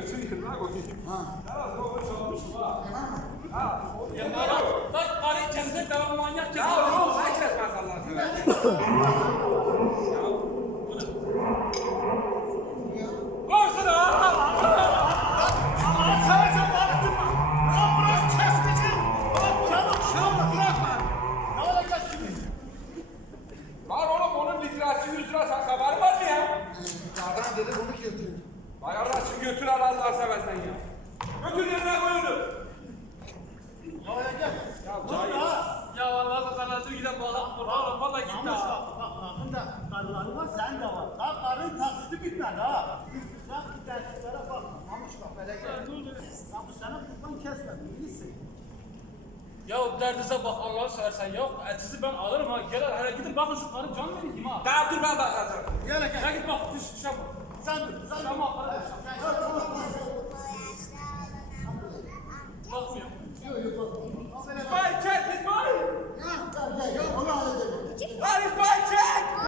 götür yerine koyayım. Ha. Ya o çalmışım ha. Ha. Ya bana bak karı kendine devam manyak gibi. Ya oğlum sen kesmez Allah seni. Koysana. Allah'ını seversen bağırtırma. Ya bırak kesmeci. Bırak çabuk şunu bırakma. Ne olacak şimdi? Lan oğlum onun litresi 100 lira sen kabarmaz ya? Adam dedi bunu götür. Vay arkadaşım götür al Allah seversen ya. Götür yerine koy onu. Ne olacak? Ya Dur cahil. ha. Ya vallahi sana dur gidelim bak. Oğlum vallahi gitti ha. bak bak bakında karıları var sen de var. Daha karın taksiti bitmedi ha. Sen bu derslere bak. Mamuş bak böyle gel. Ya bu sana kurban kesmedi. İyisin. Ya derdinize bak Allah'ını seversen yok. Etizi ben alırım ha. Gel hele gidin bakın şu karı can vereyim ha. Daha dur ben bakacağım. Gel gel.